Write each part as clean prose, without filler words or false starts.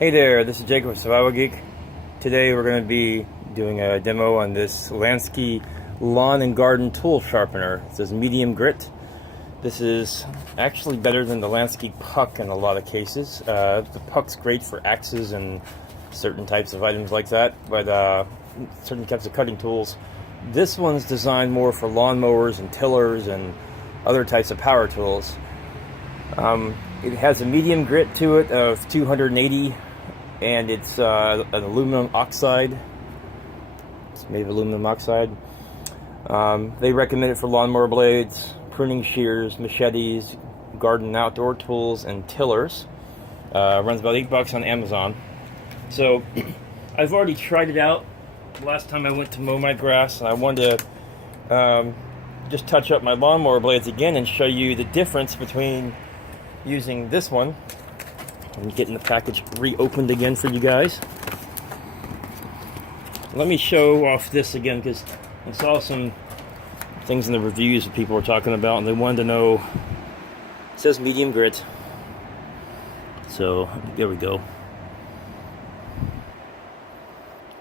Hey there, this is Jacob of SurvivalGeek. Today we're going to be doing a demo on this Lansky lawn and garden tool sharpener. It says medium grit. This is actually better than the Lansky puck in a lot of cases. The puck's great for axes and certain types of items like that, but certain types of cutting tools. This one's designed more for lawn mowers and tillers and other types of power tools. It has a medium grit to it of 280, and it's an aluminum oxide. It's made of aluminum oxide. They recommend it for lawnmower blades, pruning shears, machetes, garden and outdoor tools, and tillers. Runs about $8 on Amazon. So I've already tried it out last time I went to mow my grass, and I wanted to just touch up my lawnmower blades again and show you the difference between using this one. I'm getting the package reopened again for you guys. Let me show off this again, because I saw some things in the reviews that people were talking about, and they wanted to know. It says medium grit, so there we go.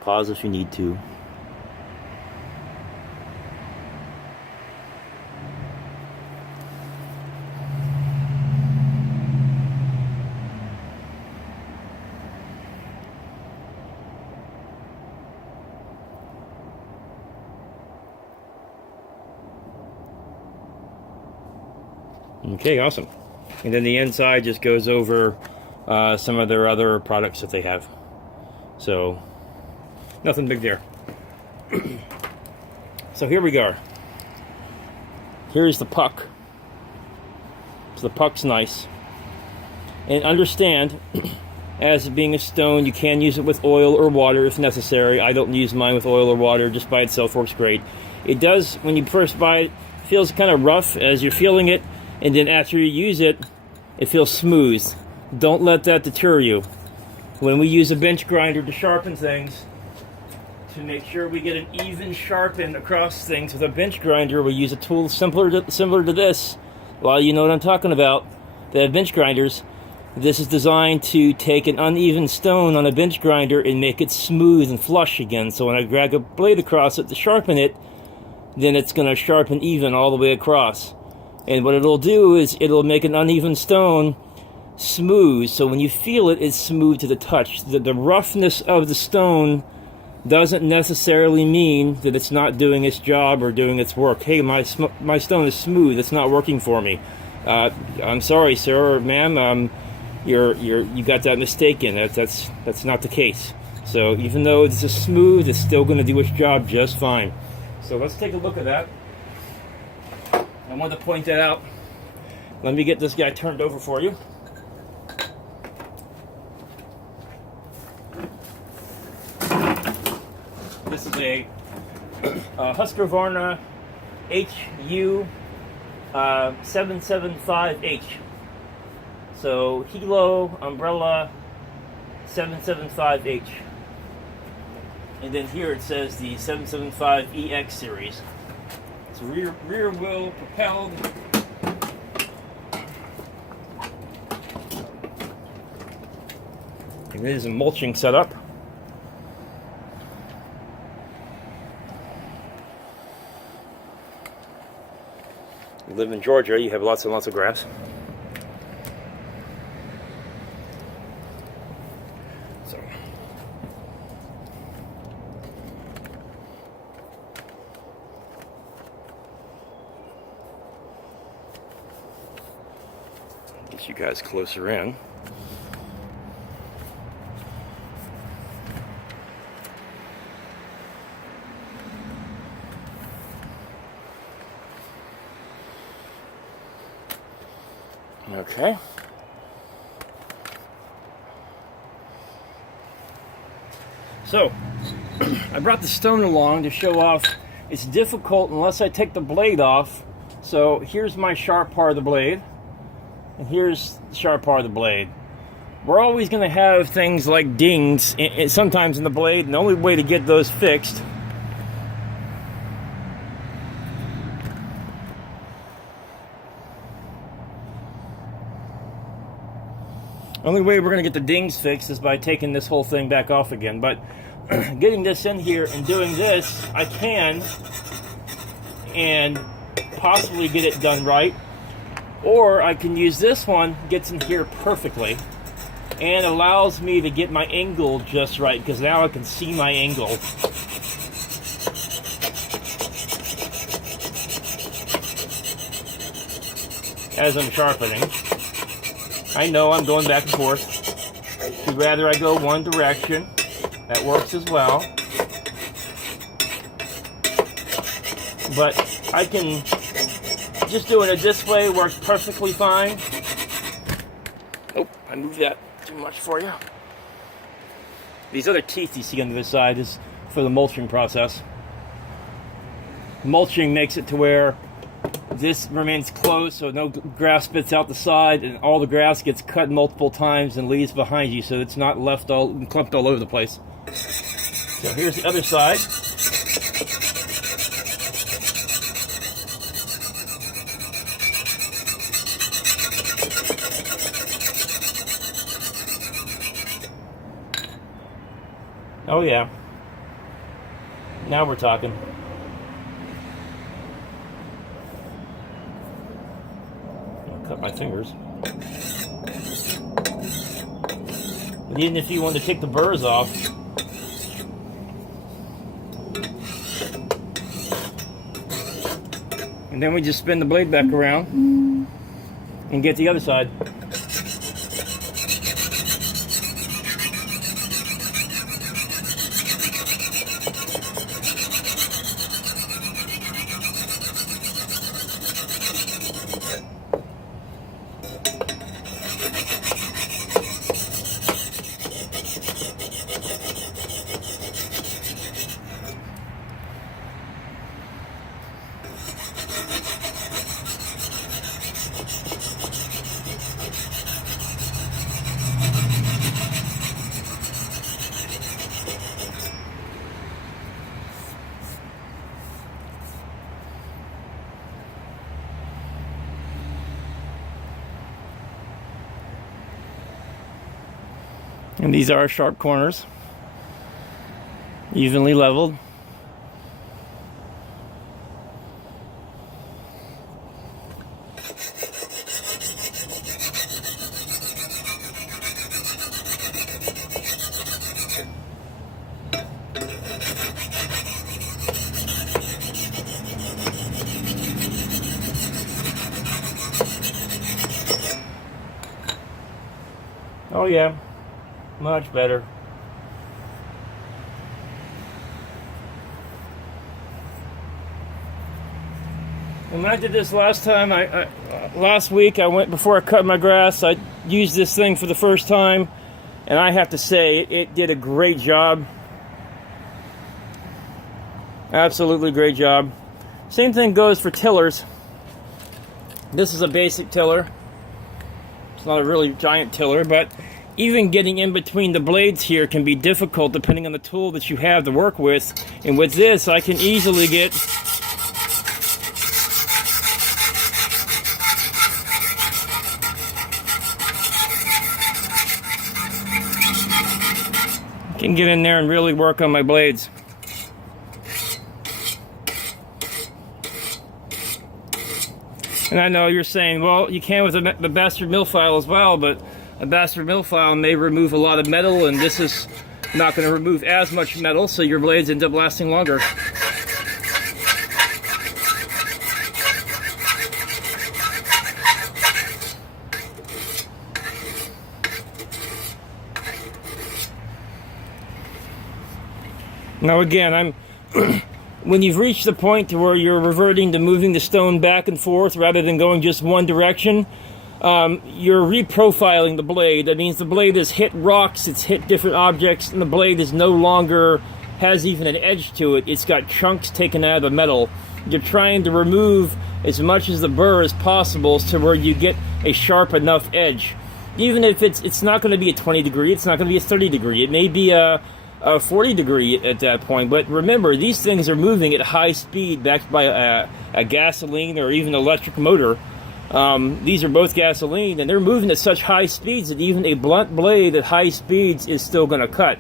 Pause if you need to. Okay, awesome. And then the inside just goes over some of their other products that they have. So, nothing big there. So here we go. Here's the puck. So the puck's nice. And understand, as being a stone, you can use it with oil or water if necessary. I don't use mine with oil or water. Just by itself works great. It does, when you first buy it, feels kind of rough as you're feeling it. And then after you use it, it feels smooth. Don't let that deter you. When we use a bench grinder to sharpen things, to make sure we get an even sharpen across things with a bench grinder, we use a tool similar to this. A lot of you know what I'm talking about. They have bench grinders. This is designed to take an uneven stone on a bench grinder and make it smooth and flush again. So when I drag a blade across it to sharpen it, then it's going to sharpen even all the way across. And what it'll do is it'll make an uneven stone smooth, so when you feel it, it's smooth to the touch. The roughness of the stone doesn't necessarily mean that it's not doing its job or doing its work. Hey, my stone is smooth, it's not working for me. I'm sorry, sir or ma'am, you got that mistaken. That's not the case. So even though it's just smooth, it's still going to do its job just fine. So let's take a look at that. I wanted to point that out. Let me get this guy turned over for you. This is a Husqvarna HU 775H. So Hilo Umbrella 775H. And then here it says the 775EX series. It's rear wheel propelled. And it is a mulching setup. You live in Georgia, you have lots and lots of grass. So get you guys closer in. Okay. So, I brought the stone along to show off. It's difficult unless I take the blade off. So here's my sharp part of the blade, and here's the sharp part of the blade. We're always going to have things like dings sometimes in the blade, and the only way to get those fixed Only way we're going to get the dings fixed is by taking this whole thing back off again. But getting this in here and doing this, I can and possibly get it done right. Or I can use this one, gets in here perfectly, and allows me to get my angle just right, because now I can see my angle. As I'm sharpening. I know I'm going back and forth. I'd rather I go one direction. That works as well. But I can just doing it this way works perfectly fine. Oh, I moved that too much for you. These other teeth you see on the other side is for the mulching process. Mulching makes it to where this remains closed, so no grass spits out the side, and all the grass gets cut multiple times and leaves behind you, so it's not left all clumped all over the place. So here's the other side. Oh yeah. Now we're talking. Cut my fingers. And even if you want to take the burrs off, and then we just spin the blade back around and get the other side. And these are sharp corners, evenly leveled. Oh yeah. Much better. And when I did this last time, last week, I went before I cut my grass. I used this thing for the first time, and I have to say, it did a great job. Absolutely great job. Same thing goes for tillers. This is a basic tiller. It's not a really giant tiller, but even getting in between the blades here can be difficult depending on the tool that you have to work with. And with this, I can easily get in there and really work on my blades. And I know you're saying, well, you can with the bastard mill file as well, but a bastard mill file may remove a lot of metal, and this is not going to remove as much metal, so your blades end up lasting longer. Now again, when you've reached the point to where you're reverting to moving the stone back and forth rather than going just one direction, you're reprofiling the blade. That means the blade has hit rocks, it's hit different objects, and the blade is no longer has even an edge to it. It's got chunks taken out of the metal. You're trying to remove as much as the burr as possible to where you get a sharp enough edge. Even if it's not going to be a 20 degree, it's not going to be a 30 degree. It may be a 40 degree at that point. But remember, these things are moving at high speed backed by a gasoline or even electric motor. These are both gasoline, and they're moving at such high speeds that even a blunt blade at high speeds is still going to cut.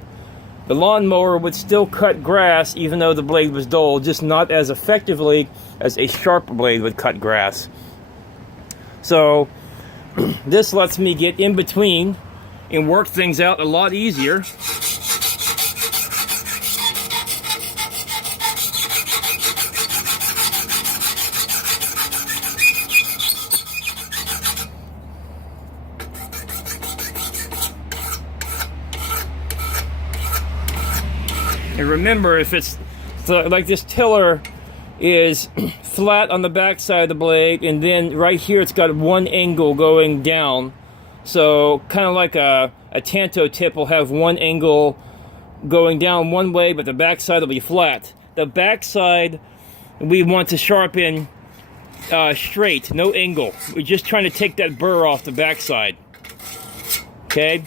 The lawnmower would still cut grass even though the blade was dull, just not as effectively as a sharp blade would cut grass. So this lets me get in between and work things out a lot easier. And remember, if it's like this tiller is flat on the back side of the blade, and then right here it's got one angle going down. So kind of like a Tanto tip will have one angle going down one way, but the back side will be flat. The back side we want to sharpen straight, no angle. We're just trying to take that burr off the back side. Okay?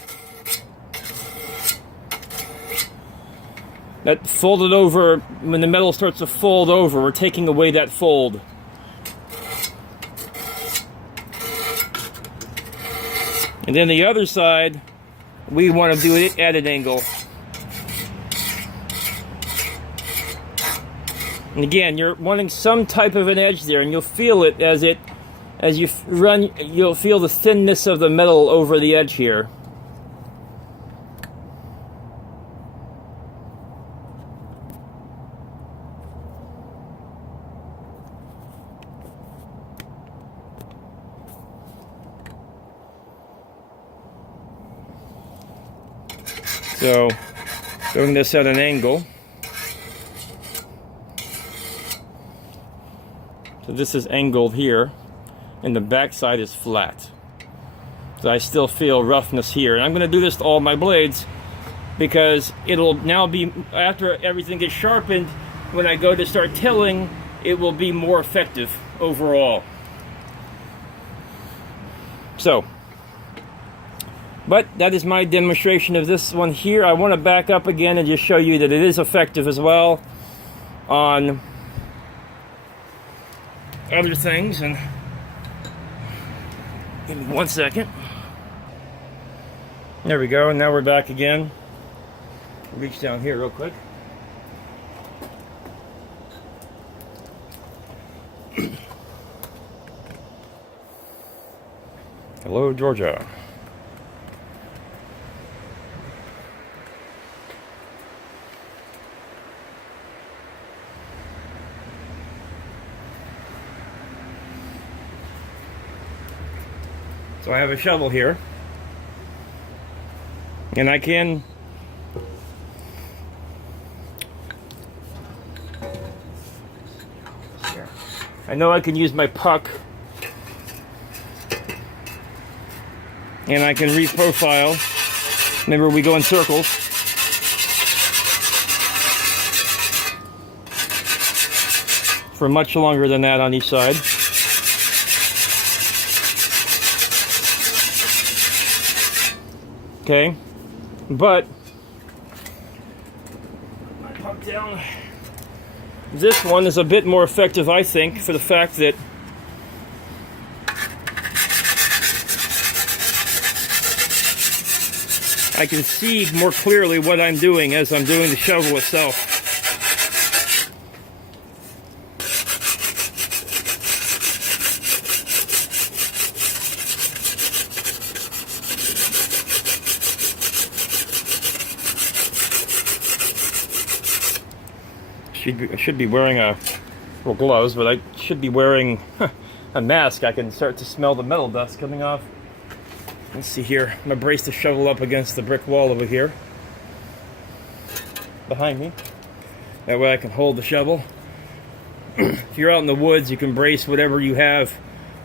That folded over, when the metal starts to fold over, we're taking away that fold. And then the other side, we want to do it at an angle. And again, you're wanting some type of an edge there, and you'll feel it as you run, you'll feel the thinness of the metal over the edge here. So, doing this at an angle. So this is angled here, and the back side is flat. So I still feel roughness here. And I'm going to do this to all my blades, because it'll now be, after everything gets sharpened, when I go to start tilling, it will be more effective overall. So, but that is my demonstration of this one here. I want to back up again and just show you that it is effective as well on other things. And give me 1 second. There we go. And now we're back again. Reach down here real quick. Hello, Georgia. So I have a shovel here, and I can I know I can use my puck, and I can reprofile. Remember, we go in circles. For much longer than that on each side. Okay, but I pop down. This one is a bit more effective, I think, for the fact that I can see more clearly what I'm doing as I'm doing the shovel itself. I should be wearing gloves, but I should be wearing a mask. I can start to smell the metal dust coming off. Let's see here. I'm going to brace the shovel up against the brick wall over here behind me. That way I can hold the shovel. If you're out in the woods, you can brace whatever you have,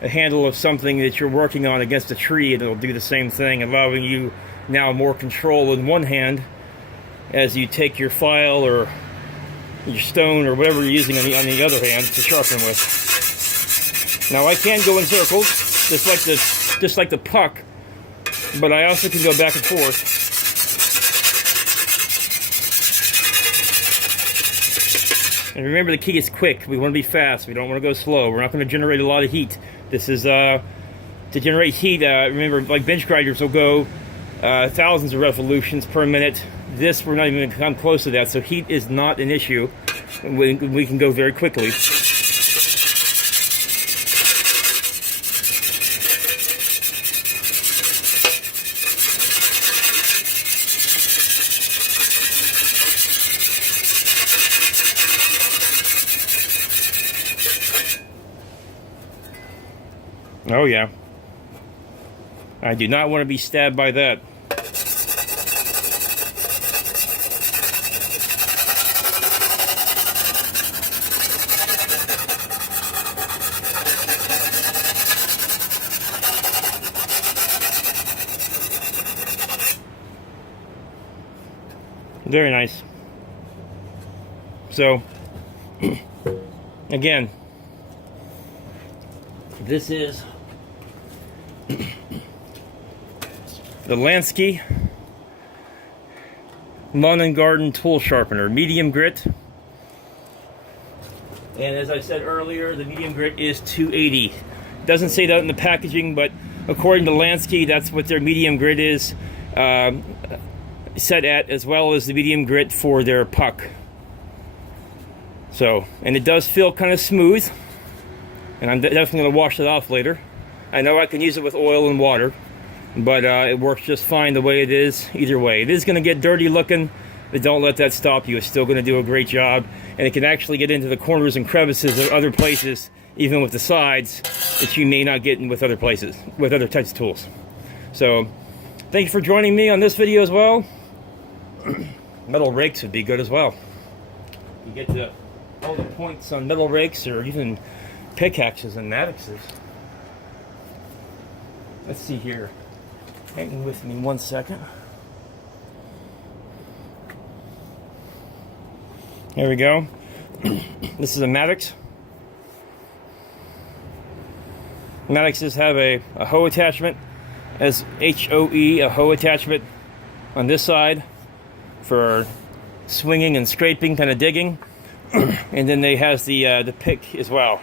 a handle of something that you're working on against a tree, and it'll do the same thing, allowing you now more control in one hand as you take your file or your stone or whatever you're using on the other hand to sharpen with. Now I can go in circles, just like the puck, but I also can go back and forth. And remember, the key is quick. We want to be fast. We don't want to go slow. We're not going to generate a lot of heat This is to generate heat. Remember, like bench grinders will go thousands of revolutions per minute. This, we're not even going to come close to that, so heat is not an issue. We can go very quickly. Oh yeah. I do not want to be stabbed by that. Very nice. So, again, this is the Lansky Lawn and Garden Tool Sharpener, medium grit. And as I said earlier, the medium grit is 280. Doesn't say that in the packaging, but according to Lansky, that's what their medium grit is set at, as well as the medium grit for their puck. So, and it does feel kind of smooth, and I'm definitely going to wash it off later. I know I can use it with oil and water, but it works just fine the way it is either way. It is going to get dirty looking, but don't let that stop you. It's still going to do a great job, and it can actually get into the corners and crevices of other places, even with the sides, that you may not get in with other places, with other types of tools. So, thank you for joining me on this video as well. Metal rakes would be good as well. You get to all the points on metal rakes, or even pickaxes and machetes. Let's see here. Hang with me 1 second. There we go. This is a machetes. Machetes have a hoe attachment, as H-O-E, a hoe attachment on this side for swinging and scraping, kind of digging. And then they has the pick as well.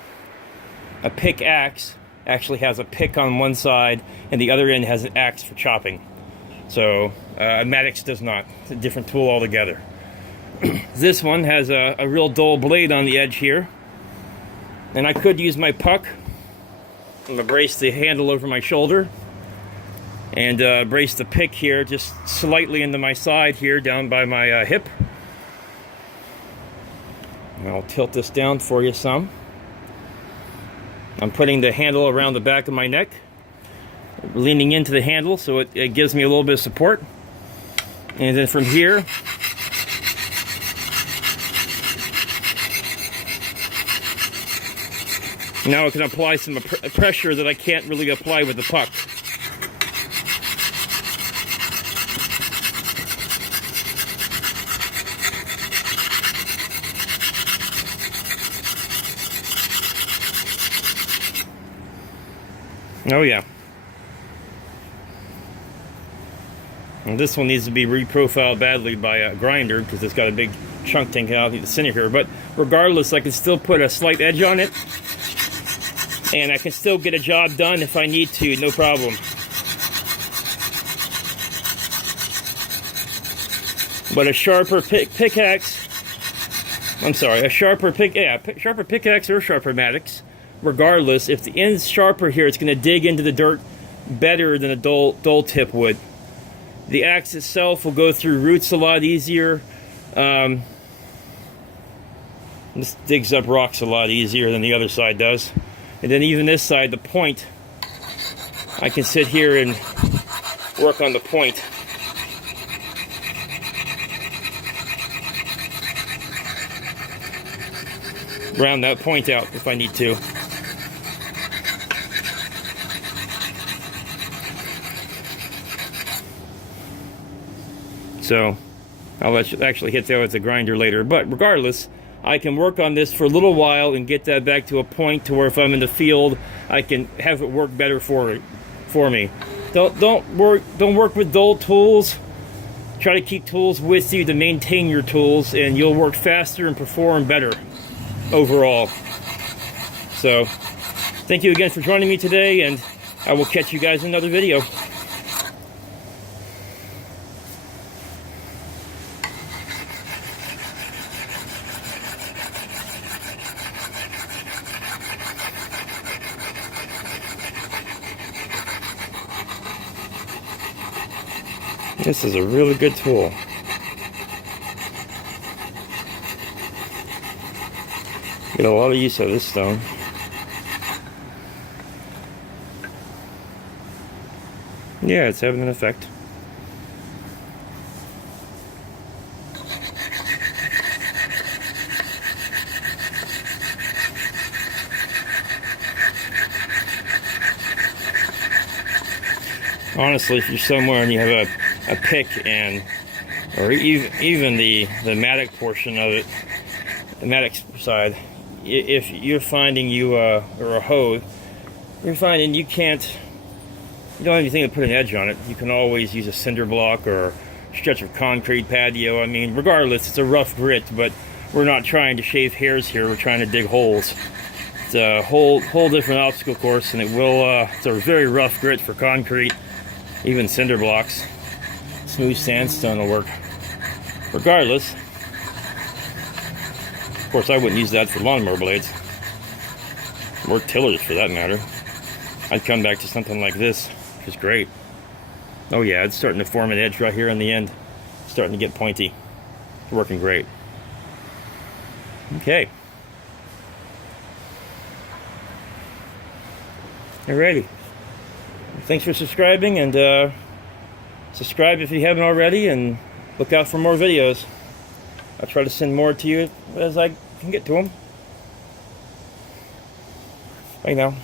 A pickaxe actually has a pick on one side, and the other end has an axe for chopping. So a machetes does not. It's a different tool altogether. This one has a real dull blade on the edge here, and I could use my puck. I'm gonna brace the handle over my shoulder and brace the pick here just slightly into my side here, down by my hip. And I'll tilt this down for you some. I'm putting the handle around the back of my neck, leaning into the handle so it gives me a little bit of support. And then from here, now I can apply some pressure that I can't really apply with the puck. Oh yeah. And this one needs to be reprofiled badly by a grinder because it's got a big chunk taken out of the center here. But regardless, I can still put a slight edge on it, and I can still get a job done if I need to, no problem. But a sharper pickaxe, sharper pickaxe or sharper machetes, regardless, if the end's sharper here, it's going to dig into the dirt better than a dull tip would. The axe itself will go through roots a lot easier. This digs up rocks a lot easier than the other side does. And then even this side, the point, I can sit here and work on the point. Round that point out if I need to. So I'll actually hit that with the grinder later. But regardless, I can work on this for a little while and get that back to a point to where if I'm in the field, I can have it work better for me. Don't work with dull tools. Try to keep tools with you to maintain your tools, and you'll work faster and perform better overall. So Thank you again for joining me today, and I will catch you guys in another video. This is a really good tool. Get a lot of use out of this stone. Yeah, it's having an effect. Honestly, if you're somewhere and you have a pick and, or even the mattock portion of it, the mattock side, if you're finding or a hoe, you're finding you don't have anything to put an edge on it, you can always use a cinder block or a stretch of concrete patio. I mean, regardless, it's a rough grit, but we're not trying to shave hairs here, we're trying to dig holes. It's a whole different obstacle course, and it's a very rough grit for concrete, even cinder blocks. Smooth sandstone will work. Regardless, of course, I wouldn't use that for lawnmower blades, or tillers for that matter. I'd come back to something like this, which is great. Oh yeah, it's starting to form an edge right here in the end. It's starting to get pointy. It's working great. Okay. Alrighty. Thanks for subscribing, and subscribe if you haven't already, and look out for more videos. I'll try to send more to you as I can get to them. Bye now.